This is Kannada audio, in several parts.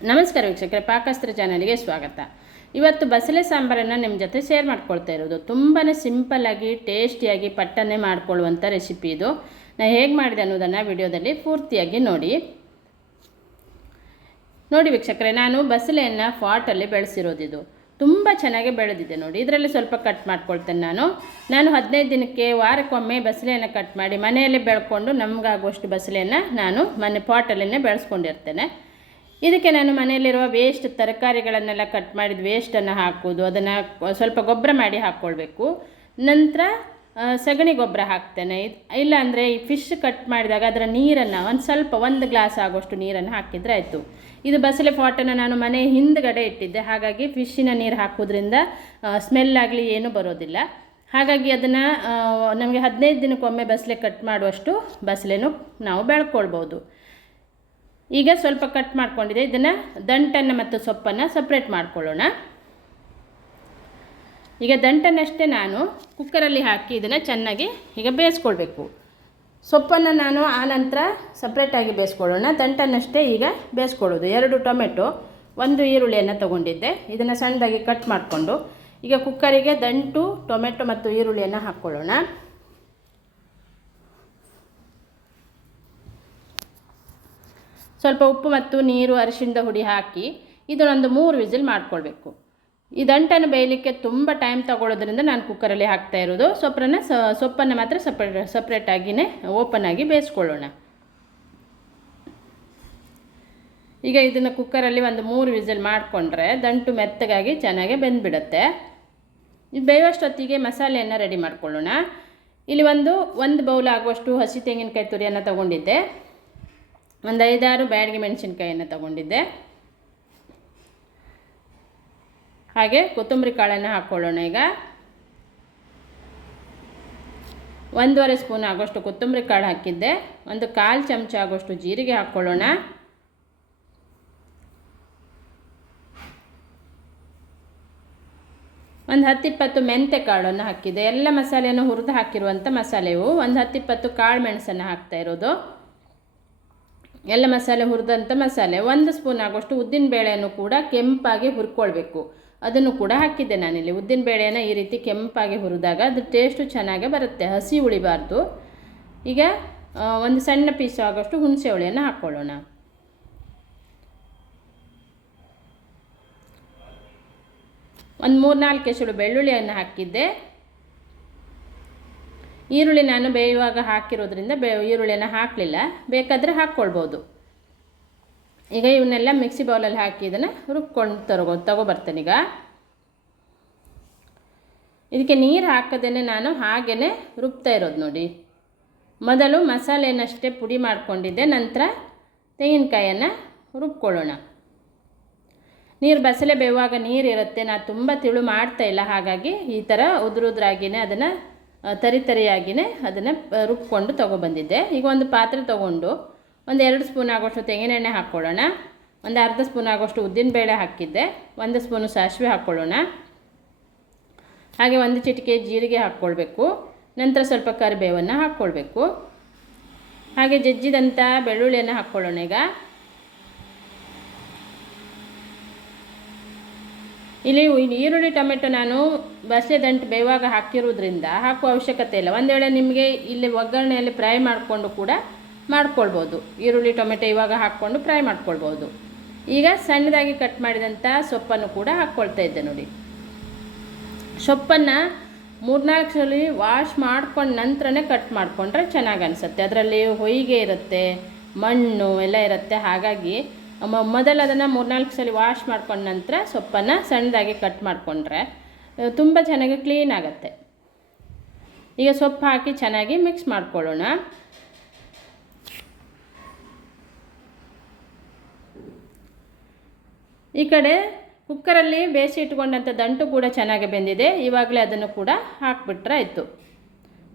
ನಮಸ್ಕಾರ ವೀಕ್ಷಕರೇ, ಪಾಕಸ್ತ್ರ ಚಾನಲ್ಗೆ ಸ್ವಾಗತ. ಇವತ್ತು ಬಸಳೆ ಸಾಂಬಾರನ್ನು ನಿಮ್ಮ ಜೊತೆ ಶೇರ್ ಮಾಡ್ಕೊಳ್ತಾ ಇರೋದು. ತುಂಬಾ ಸಿಂಪಲ್ಲಾಗಿ ಟೇಸ್ಟಿಯಾಗಿ ಪಟ್ಟನೆ ಮಾಡ್ಕೊಳ್ಳುವಂಥ ರೆಸಿಪಿ ಇದು. ನಾನು ಹೇಗೆ ಮಾಡಿದೆ ಅನ್ನೋದನ್ನು ವಿಡಿಯೋದಲ್ಲಿ ಪೂರ್ತಿಯಾಗಿ ನೋಡಿ ವೀಕ್ಷಕರೇ, ನಾನು ಬಸಳೆಯನ್ನು ಪಾಟಲ್ಲಿ ಬೆಳೆಸಿರೋದಿದು. ತುಂಬ ಚೆನ್ನಾಗಿ ಬೆಳೆದಿದೆ ನೋಡಿ. ಇದರಲ್ಲಿ ಸ್ವಲ್ಪ ಕಟ್ ಮಾಡ್ಕೊಳ್ತೇನೆ. ನಾನು 15 ದಿನಕ್ಕೆ ವಾರಕ್ಕೊಮ್ಮೆ ಬಸಳೆಯನ್ನು ಕಟ್ ಮಾಡಿ ಮನೆಯಲ್ಲೇ ಬೆಳ್ಕೊಂಡು ನಮಗಾಗುವಷ್ಟು ಬಸಳೆಯನ್ನು ನಾನು ಪಾಟಲ್ಲೇ ಬೆಳೆಸ್ಕೊಂಡಿರ್ತೇನೆ. ಇದಕ್ಕೆ ನಾನು ಮನೆಯಲ್ಲಿರುವ ವೇಸ್ಟ್ ತರಕಾರಿಗಳನ್ನೆಲ್ಲ ಕಟ್ ಮಾಡಿದ ವೇಸ್ಟನ್ನು ಹಾಕೋದು, ಅದನ್ನು ಸ್ವಲ್ಪ ಗೊಬ್ಬರ ಮಾಡಿ ಹಾಕ್ಕೊಳ್ಬೇಕು. ನಂತರ ಸಗಣಿ ಗೊಬ್ಬರ ಹಾಕ್ತೇನೆ. ಇಲ್ಲ ಅಂದರೆ ಈ ಫಿಶ್ ಕಟ್ ಮಾಡಿದಾಗ ಅದರ ನೀರನ್ನು ಒಂದು ಗ್ಲಾಸ್ ಆಗೋಷ್ಟು ನೀರನ್ನು ಹಾಕಿದರೆ ಆಯಿತು. ಇದು ಬಸಳೆ ಪಾಟನ್ನು ನಾನು ಮನೆ ಹಿಂದ್ಗಡೆ ಇಟ್ಟಿದ್ದೆ, ಹಾಗಾಗಿ ಫಿಶ್ಶಿನ ನೀರು ಹಾಕೋದ್ರಿಂದ ಸ್ಮೆಲ್ಲಾಗಲಿ ಏನೂ ಬರೋದಿಲ್ಲ. ಹಾಗಾಗಿ ಅದನ್ನು ನಮಗೆ 15 ದಿನಕ್ಕೊಮ್ಮೆ ಬಸಳೆ ಕಟ್ ಮಾಡುವಷ್ಟು ಬಸಳೆನೂ ನಾವು ಬೆಳ್ಕೊಳ್ಬೋದು. ಈಗ ಸ್ವಲ್ಪ ಕಟ್ ಮಾಡ್ಕೊಂಡಿದೆ. ಇದನ್ನು ದಂಟನ್ನು ಮತ್ತು ಸೊಪ್ಪನ್ನು ಸಪ್ರೇಟ್ ಮಾಡ್ಕೊಳ್ಳೋಣ. ಈಗ ದಂಟನ್ನಷ್ಟೇ ನಾನು ಕುಕ್ಕರಲ್ಲಿ ಹಾಕಿ ಇದನ್ನು ಚೆನ್ನಾಗಿ ಈಗ ಬೇಯಿಸ್ಕೊಳ್ಬೇಕು. ಸೊಪ್ಪನ್ನು ನಾನು ಆನಂತರ ಸಪ್ರೇಟಾಗಿ ಬೇಯಿಸ್ಕೊಳ್ಳೋಣ. ದಂಟನ್ನಷ್ಟೇ ಈಗ ಬೇಯಿಸ್ಕೊಳ್ಳೋದು. 2 ಟೊಮೆಟೊ, 1 ಈರುಳ್ಳಿಯನ್ನು ತೊಗೊಂಡಿದ್ದೆ. ಇದನ್ನು ಸಣ್ಣದಾಗಿ ಕಟ್ ಮಾಡಿಕೊಂಡು ಈಗ ಕುಕ್ಕರಿಗೆ ದಂಟು, ಟೊಮೆಟೊ ಮತ್ತು ಈರುಳ್ಳಿಯನ್ನು ಹಾಕ್ಕೊಳ್ಳೋಣ. ಸ್ವಲ್ಪ ಉಪ್ಪು ಮತ್ತು ನೀರು, ಅರಿಶಿಣದ ಹುಡಿ ಹಾಕಿ ಇದನ್ನೊಂದು 3 ವಿಸಿಲ್ ಮಾಡ್ಕೊಳ್ಬೇಕು. ಈ ದಂಟನ್ನು ಬೇಯಲಿಕ್ಕೆ ತುಂಬ ಟೈಮ್ ತಗೊಳ್ಳೋದ್ರಿಂದ ನಾನು ಕುಕ್ಕರಲ್ಲಿ ಹಾಕ್ತಾ ಇರೋದು. ಸೊಪ್ಪನ್ನು ಮಾತ್ರ ಸಪ್ರೇಟಾಗಿಯೇ ಓಪನ್ ಆಗಿ ಬೇಯಿಸ್ಕೊಳ್ಳೋಣ. ಈಗ ಇದನ್ನು ಕುಕ್ಕರಲ್ಲಿ ಒಂದು 3 ವಿಸಿಲ್ ಮಾಡಿಕೊಂಡ್ರೆ ದಂಟು ಮೆತ್ತಗಾಗಿ ಚೆನ್ನಾಗಿ ಬೆಂದುಬಿಡುತ್ತೆ. ಇದು ಬೇಯುವಷ್ಟೊತ್ತಿಗೆ ಮಸಾಲೆಯನ್ನು ರೆಡಿ ಮಾಡ್ಕೊಳ್ಳೋಣ. ಇಲ್ಲಿ ಒಂದು ಬೌಲ್ ಆಗುವಷ್ಟು ಹಸಿ ತೆಂಗಿನಕಾಯಿ ತುರಿಯನ್ನು ತಗೊಂಡಿದ್ದೆ. ಒಂದು 5-6 ಬ್ಯಾಡಗಿ ಮೆಣಸಿನ್ಕಾಯಿಯನ್ನು ತಗೊಂಡಿದ್ದೆ. ಹಾಗೆ ಕೊತ್ತಂಬರಿ ಕಾಳನ್ನು ಹಾಕ್ಕೊಳ್ಳೋಣ. ಈಗ 1.5 ಸ್ಪೂನ್ ಆಗೋಷ್ಟು ಕೊತ್ತಂಬರಿ ಕಾಳು ಹಾಕಿದ್ದೆ. 1/4 ಚಮಚ ಆಗೋಷ್ಟು ಜೀರಿಗೆ ಹಾಕ್ಕೊಳ್ಳೋಣ. ಒಂದು 10-20 ಮೆಂತ್ಯ ಕಾಳನ್ನು ಹಾಕಿದ್ದೆ. ಎಲ್ಲ ಮಸಾಲೆಯನ್ನು ಹುರಿದು ಹಾಕಿರುವಂಥ ಮಸಾಲೆವು. ಒಂದು 10-20 ಕಾಳು ಮೆಣಸನ್ನು ಹಾಕ್ತಾ ಇರೋದು. ಎಲ್ಲ ಮಸಾಲೆ ಹುರಿದಂಥ ಮಸಾಲೆ. 1 ಸ್ಪೂನ್ ಆಗೋಷ್ಟು ಉದ್ದಿನಬೇಳೆಯನ್ನು ಕೂಡ ಕೆಂಪಾಗಿ ಹುರ್ಕೊಳ್ಬೇಕು. ಅದನ್ನು ಕೂಡ ಹಾಕಿದ್ದೆ ನಾನಿಲ್ಲಿ. ಉದ್ದಿನಬೇಳೆಯನ್ನು ಈ ರೀತಿ ಕೆಂಪಾಗಿ ಹುರಿದಾಗ ಅದು ಟೇಸ್ಟು ಚೆನ್ನಾಗೇ ಬರುತ್ತೆ, ಹಸಿ ಉಳಿಬಾರ್ದು. ಈಗ ಒಂದು ಸಣ್ಣ ಪೀಸ್ ಆಗೋಷ್ಟು ಹುಣಸೆ ಹುಳಿಯನ್ನು ಹಾಕ್ಕೊಳ್ಳೋಣ. ಒಂದು 3-4 ಎಸಳು ಬೆಳ್ಳುಳ್ಳಿಯನ್ನು ಹಾಕಿದ್ದೆ. ಈರುಳ್ಳಿ ನಾನು ಬೇಯುವಾಗ ಹಾಕಿರೋದ್ರಿಂದ ಈರುಳ್ಳಿಯನ್ನು ಹಾಕಲಿಲ್ಲ, ಬೇಕಾದರೆ ಹಾಕ್ಕೊಳ್ಬೋದು. ಈಗ ಇವನ್ನೆಲ್ಲ ಮಿಕ್ಸಿ ಬೌಲಲ್ಲಿ ಹಾಕಿ ಇದನ್ನು ರುಬ್ಕೊಂಡು ತಗೊಬರ್ತೇನೆ. ಈಗ ಇದಕ್ಕೆ ನೀರು ಹಾಕದೇನೆ ನಾನು ಹಾಗೇ ರುಬ್ತಾ ಇರೋದು ನೋಡಿ. ಮೊದಲು ಮಸಾಲೆಯನ್ನಷ್ಟೇ ಪುಡಿ ಮಾಡಿಕೊಂಡಿದ್ದೆ, ನಂತರ ತೆಂಗಿನಕಾಯನ್ನು ರುಬ್ಕೊಳ್ಳೋಣ. ಬಸಳೆ ಬೇಯುವಾಗ ನೀರಿರುತ್ತೆ, ನಾನು ತುಂಬ ತಿಳು ಮಾಡ್ತಾಯಿಲ್ಲ. ಹಾಗಾಗಿ ಈ ಥರ ಉದುರಾಗಿಯೇ ಅದನ್ನು ತರಿಯಾಗಿಯೇ ಅದನ್ನು ರುಬ್ಕೊಂಡು ತೊಗೊಬಂದಿದ್ದೆ. ಈಗ ಒಂದು ಪಾತ್ರೆ ತೊಗೊಂಡು ಒಂದು 2 ಸ್ಪೂನ್ ಆಗೋಷ್ಟು ತೆಂಗಿನೆಣ್ಣೆ ಹಾಕ್ಕೊಳ್ಳೋಣ. ಒಂದು ಅರ್ಧ ಸ್ಪೂನ್ ಆಗೋಷ್ಟು ಉದ್ದಿನಬೇಳೆ ಹಾಕಿದ್ದೆ. 1 ಸ್ಪೂನು ಸಾಸಿವೆ ಹಾಕ್ಕೊಳ್ಳೋಣ. ಹಾಗೆ 1 ಚಿಟಿಕೆ ಜೀರಿಗೆ ಹಾಕ್ಕೊಳ್ಬೇಕು. ನಂತರ ಸ್ವಲ್ಪ ಕರಿಬೇವನ್ನು ಹಾಕ್ಕೊಳ್ಬೇಕು. ಹಾಗೆ ಜಜ್ಜಿದಂಥ ಬೆಳ್ಳುಳ್ಳಿಯನ್ನು ಹಾಕ್ಕೊಳ್ಳೋಣ. ಈಗ ಇಲ್ಲಿ ಈರುಳ್ಳಿ ಟೊಮೆಟೊ ನಾನು ಬಸಳೆ ದಂಟು ಬೇಯುವಾಗ ಹಾಕಿರೋದ್ರಿಂದ ಹಾಕುವ ಅವಶ್ಯಕತೆ ಇಲ್ಲ. ಒಂದು ವೇಳೆ ನಿಮಗೆ ಇಲ್ಲಿ ಒಗ್ಗರಣೆಯಲ್ಲಿ ಫ್ರೈ ಮಾಡಿಕೊಂಡು ಕೂಡ ಮಾಡ್ಕೊಳ್ಬೋದು. ಈರುಳ್ಳಿ ಟೊಮೆಟೊ ಇವಾಗ ಹಾಕ್ಕೊಂಡು ಫ್ರೈ ಮಾಡ್ಕೊಳ್ಬೋದು. ಈಗ ಸಣ್ಣದಾಗಿ ಕಟ್ ಮಾಡಿದಂಥ ಸೊಪ್ಪನ್ನು ಕೂಡ ಹಾಕ್ಕೊಳ್ತಾ ಇದ್ದೆ ನೋಡಿ. ಸೊಪ್ಪನ್ನು 3-4 ಸಲ ವಾಶ್ ಮಾಡ್ಕೊಂಡು ನಂತರನೇ ಕಟ್ ಮಾಡಿಕೊಂಡ್ರೆ ಚೆನ್ನಾಗಿ ಅನಿಸುತ್ತೆ. ಅದರಲ್ಲಿ ಹೊಯ್ಗೆ ಇರುತ್ತೆ, ಮಣ್ಣು ಎಲ್ಲ ಇರುತ್ತೆ. ಹಾಗಾಗಿ ಮೊದಲು ಅದನ್ನು 3-4 ಸಲ ವಾಶ್ ಮಾಡ್ಕೊಂಡ ನಂತರ ಸೊಪ್ಪನ್ನು ಸಣ್ಣದಾಗಿ ಕಟ್ ಮಾಡಿಕೊಂಡ್ರೆ ತುಂಬ ಚೆನ್ನಾಗಿ ಕ್ಲೀನ್ ಆಗುತ್ತೆ. ಈಗ ಸೊಪ್ಪು ಹಾಕಿ ಚೆನ್ನಾಗಿ ಮಿಕ್ಸ್ ಮಾಡ್ಕೊಳ್ಳೋಣ. ಈ ಕಡೆ ಕುಕ್ಕರಲ್ಲಿ ಬೇಯಿಸಿ ಇಟ್ಕೊಂಡಂಥ ದಂಟು ಕೂಡ ಚೆನ್ನಾಗಿ ಬೆಂದಿದೆ. ಇವಾಗಲೇ ಅದನ್ನು ಕೂಡ ಹಾಕಿಬಿಟ್ರೆ ಆಯಿತು.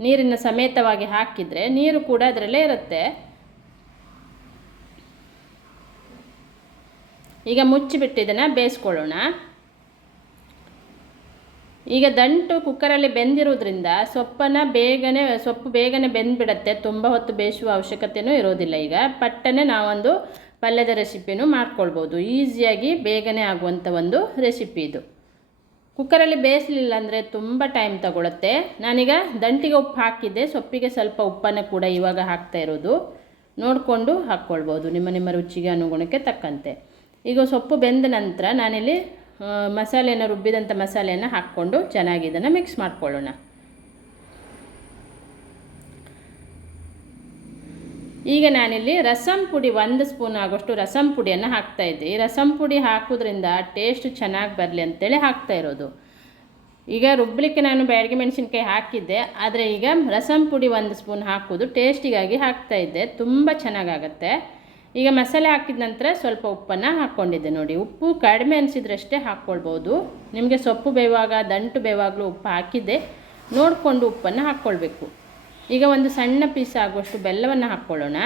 ನೀರಿನ ಸಮೇತವಾಗಿ ಹಾಕಿದರೆ ನೀರು ಕೂಡ ಅದರಲ್ಲೇ ಇರುತ್ತೆ. ಈಗ ಮುಚ್ಚಿಬಿಟ್ಟು ಇದನ್ನು ಬೇಯಿಸ್ಕೊಳ್ಳೋಣ. ಈಗ ದಂಟು ಕುಕ್ಕರಲ್ಲಿ ಬೆಂದಿರೋದ್ರಿಂದ ಸೊಪ್ಪು ಬೇಗನೆ ಬೆಂದುಬಿಡುತ್ತೆ. ತುಂಬ ಹೊತ್ತು ಬೇಯಿಸುವ ಅವಶ್ಯಕತೆಯೂ ಇರೋದಿಲ್ಲ. ಈಗ ಪಟ್ಟನೆ ನಾವೊಂದು ಪಲ್ಯದ ರೆಸಿಪಿನೂ ಮಾಡ್ಕೊಳ್ಬೋದು. ಈಸಿಯಾಗಿ ಬೇಗನೆ ಆಗುವಂಥ ಒಂದು ರೆಸಿಪಿ ಇದು. ಕುಕ್ಕರಲ್ಲಿ ಬೇಯಿಸಲಿಲ್ಲ ಅಂದರೆ ತುಂಬ ಟೈಮ್ ತಗೊಳುತ್ತೆ. ನಾನೀಗ ದಂಟಿಗೆ ಉಪ್ಪು ಹಾಕಿದ್ದೆ, ಸೊಪ್ಪಿಗೆ ಸ್ವಲ್ಪ ಉಪ್ಪನ್ನು ಕೂಡ ಇವಾಗ ಹಾಕ್ತಾ ಇರೋದು. ನೋಡಿಕೊಂಡು ಹಾಕ್ಕೊಳ್ಬೋದು ನಿಮ್ಮ ರುಚಿಗೆ ಅನುಗುಣಕ್ಕೆ ತಕ್ಕಂತೆ. ಈಗ ಸೊಪ್ಪು ಬೆಂದ ನಂತರ ನಾನಿಲ್ಲಿ ಮಸಾಲೆಯನ್ನು ರುಬ್ಬಿದಂಥ ಮಸಾಲೆಯನ್ನು ಹಾಕ್ಕೊಂಡು ಚೆನ್ನಾಗಿ ಇದನ್ನು ಮಿಕ್ಸ್ ಮಾಡ್ಕೊಳ್ಳೋಣ. ಈಗ ನಾನಿಲ್ಲಿ ರಸಂ ಪುಡಿ 1 ಸ್ಪೂನ್ ಆಗೋಷ್ಟು ರಸಂ ಪುಡಿಯನ್ನು ಹಾಕ್ತಾಯಿದ್ದೆ. ಈ ರಸಂ ಪುಡಿ ಹಾಕೋದ್ರಿಂದ ಟೇಸ್ಟ್ ಚೆನ್ನಾಗಿ ಬರಲಿ ಅಂತೇಳಿ ಹಾಕ್ತಾ ಇರೋದು. ಈಗ ರುಬ್ಬಲಿಕ್ಕೆ ನಾನು ಬ್ಯಾಡಗಿ ಮೆಣಸಿನ್ಕಾಯಿ ಹಾಕಿದ್ದೆ, ಆದರೆ ಈಗ ರಸಂ ಪುಡಿ 1 ಸ್ಪೂನ್ ಹಾಕೋದು ಟೇಸ್ಟಿಗಾಗಿ ಹಾಕ್ತಾಯಿದ್ದೆ. ತುಂಬ ಚೆನ್ನಾಗಾಗತ್ತೆ. ಈಗ ಮಸಾಲೆ ಹಾಕಿದ ನಂತರ ಸ್ವಲ್ಪ ಉಪ್ಪನ್ನು ಹಾಕ್ಕೊಂಡಿದ್ದೆ. ನೋಡಿ, ಉಪ್ಪು ಕಡಿಮೆ ಅನಿಸಿದ್ರಷ್ಟೇ ಹಾಕ್ಕೊಳ್ಬೋದು. ನಿಮಗೆ ಸೊಪ್ಪು ಬೇಯುವಾಗ ದಂಟು ಬೇಯುವಾಗಲೂ ಉಪ್ಪು ಹಾಕಿದ್ದೆ, ನೋಡಿಕೊಂಡು ಉಪ್ಪನ್ನು ಹಾಕ್ಕೊಳ್ಬೇಕು. ಈಗ ಒಂದು ಸಣ್ಣ ಪೀಸ್ ಆಗುವಷ್ಟು ಬೆಲ್ಲವನ್ನು ಹಾಕ್ಕೊಳ್ಳೋಣ.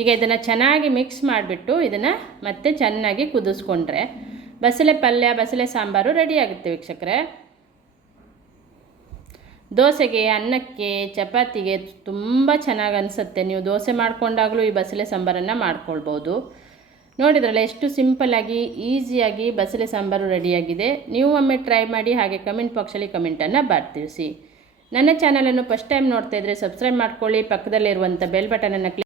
ಈಗ ಇದನ್ನು ಚೆನ್ನಾಗಿ ಮಿಕ್ಸ್ ಮಾಡಿಬಿಟ್ಟು ಇದನ್ನು ಮತ್ತೆ ಚೆನ್ನಾಗಿ ಕುದಿಸ್ಕೊಂಡ್ರೆ ಬಸಳೆ ಪಲ್ಯ, ಬಸಳೆ ಸಾಂಬಾರು ರೆಡಿಯಾಗುತ್ತೆ ವೀಕ್ಷಕರೇ. ದೋಸೆಗೆ, ಅನ್ನಕ್ಕೆ, ಚಪಾತಿಗೆ ತುಂಬ ಚೆನ್ನಾಗಿ ಅನಿಸುತ್ತೆ. ನೀವು ದೋಸೆ ಮಾಡಿಕೊಂಡಾಗಲೂ ಈ ಬಸಳೆ ಸಾಂಬಾರನ್ನು ಮಾಡ್ಕೊಳ್ಬೋದು. ನೋಡಿದ್ರಲ್ಲ ಎಷ್ಟು ಸಿಂಪಲ್ಲಾಗಿ ಈಸಿಯಾಗಿ ಬಸಳೆ ಸಾಂಬಾರು ರೆಡಿಯಾಗಿದೆ. ನೀವು ಒಮ್ಮೆ ಟ್ರೈ ಮಾಡಿ, ಹಾಗೆ ಕಮೆಂಟ್ ಬಾಕ್ಸಲ್ಲಿ ಕಮೆಂಟನ್ನು ತಿಳಿಸಿ. ನನ್ನ ಚಾನಲನ್ನು ಫಸ್ಟ್ ಟೈಮ್ ನೋಡ್ತಾ ಇದ್ದರೆ ಸಬ್ಸ್ಕ್ರೈಬ್ ಮಾಡ್ಕೊಳ್ಳಿ. ಪಕ್ಕದಲ್ಲಿರುವಂಥ ಬೆಲ್ ಬಟನನ್ನು